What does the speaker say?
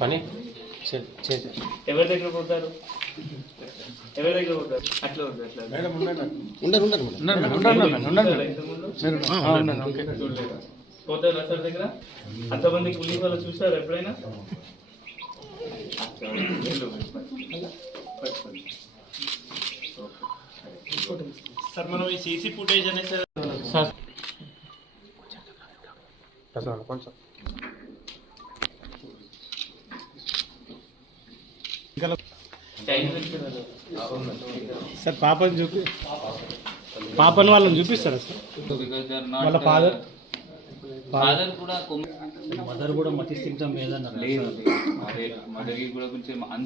పని ఎవరి దగ్గర కొడతారు? ఎవరి దగ్గర కొడతారు? అట్లా పోతారు సార్ దగ్గర. అంతమంది పోలీసు వాళ్ళు చూసారు ఎప్పుడైనా? సార్ మనం ఈ సీసీ ఫుటేజ్ అనేది కొంచెం సార్ పాపని పాపని వాళ్ళని చూపిస్తారా సార్? వాళ్ళ ఫాదర్ కూడా మతి స్థిమితం లేదన్నారు. లేదు, అదే మదర్కి కూడా కొంచెం